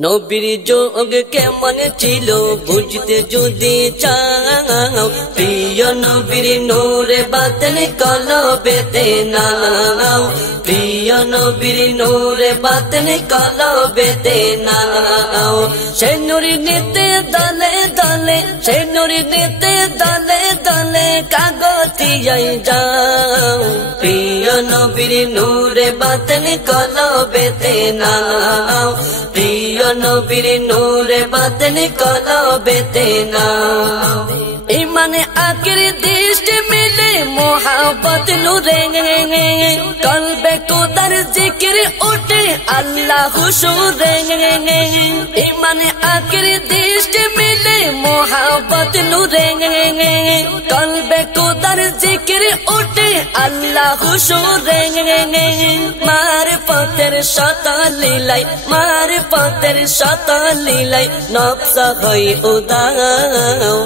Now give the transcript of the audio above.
নবীর যোগ কেমন ছিল বুঝতে যদি চাও, প্রিয় নবীর নূরে বাতন কলবেতে নাও, প্রিয় নবীর নূরে বাতন কলবেতে নাও। সে নূরে নিতে দলে দলে, সে নূরে নিতে দলে দলে কাগতিয়াই যাও, প্রিয় নবীর নূরে বাতন কলবেতে নাও, প্রিয় নবীর নূরে বাতন কলবেতে নাও। ইমানে আখির দৃষ্টি মিলে মোহাব্বত নূরে, কলবে কোদার জিকির উঠে আল্লাহ হুজুরে। ইমানে আখির দৃষ্টি মিলে মোহাব্বত নূরে, কলবে কোদার জিকির উঠে আল্লাহ হুজুরে। মারফতের শত লীলাই, মারফতের শত লীলাই নকশা হই উদাও।